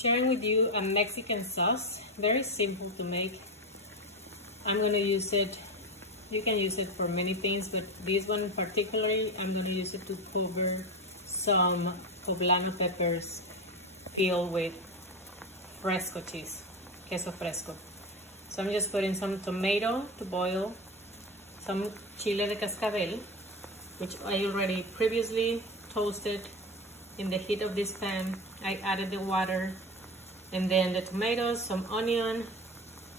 sharing with you a Mexican sauce, very simple to make. I'm gonna use it, you can use it for many things, but this one particularly, I'm gonna use it to cover some poblano peppers filled with fresco cheese, queso fresco. So I'm just putting some tomato to boil, some chile de cascabel, which I already previously toasted in the heat of this pan. I added the water, and then the tomatoes, some onion,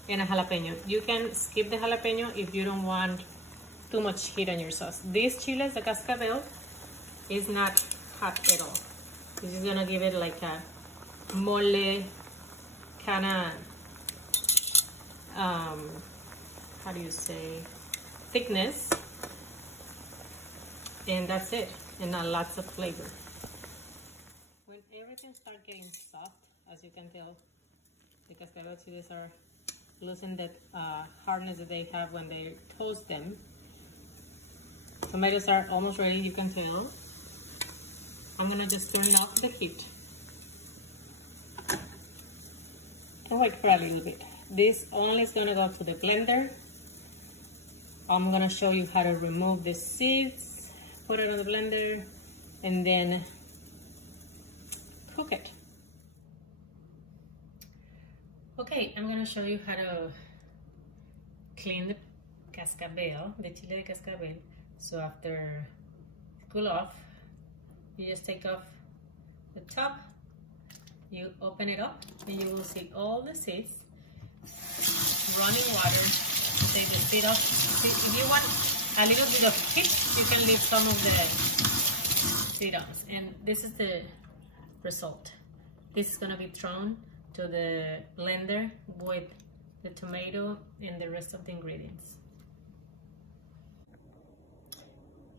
and a jalapeno. You can skip the jalapeno if you don't want too much heat on your sauce. This chile de cascabel is not hot at all. This is gonna give it like a mole kind of, how do you say, thickness, and that's it, and lots of flavor. When everything starts getting soft, as you can tell, the cascabel chiles are losing that hardness that they have when they toast them. Tomatoes are almost ready, you can tell. I'm gonna just turn off the heat and wait for a little bit. This only is gonna go to the blender. I'm gonna show you how to remove the seeds, put it on the blender, and then cook it. Okay, I'm gonna show you how to clean the cascabel, the chile de cascabel. So after cool off, you just take off the top, you open it up, and you will see all the seeds, running water. Take the seed off. If you want a little bit of heat, you can leave some of the seed on. And this is the result. This is gonna be thrown to the blender with the tomato and the rest of the ingredients.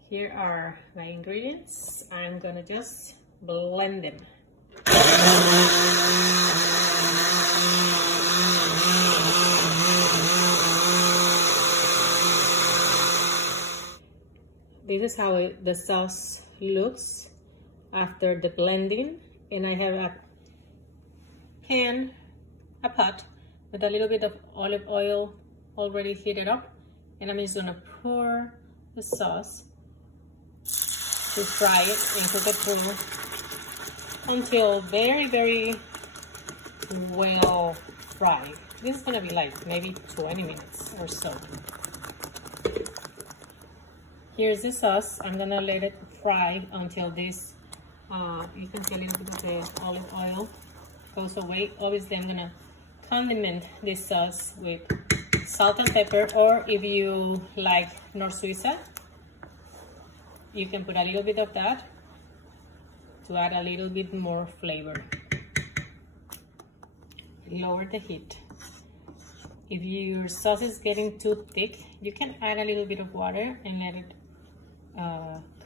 Here are my ingredients. I'm gonna just blend them. This is how the sauce looks after the blending, and I have a pan, a pot with a little bit of olive oil already heated up, and I'm just gonna pour the sauce to fry it and cook it through until very well fried. This is gonna be like maybe 20 minutes or so. Here's the sauce. I'm gonna let it fry until this, you can see a little bit of the olive oil goes away. Obviously, I'm gonna condiment this sauce with salt and pepper, or if you like Nor Suiza, you can put a little bit of that to add a little bit more flavor. Lower the heat. If your sauce is getting too thick, you can add a little bit of water and let it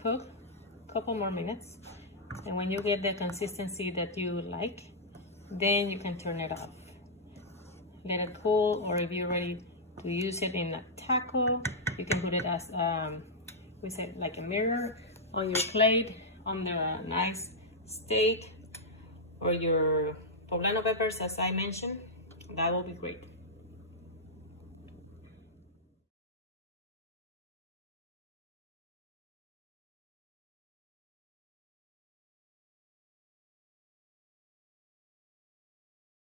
cook a couple more minutes. And when you get the consistency that you like, then you can turn it off. Let it cool, or if you're ready to use it in a taco, you can put it as we said, like a mirror on your plate, on the nice steak or your poblano peppers, as I mentioned. That will be great.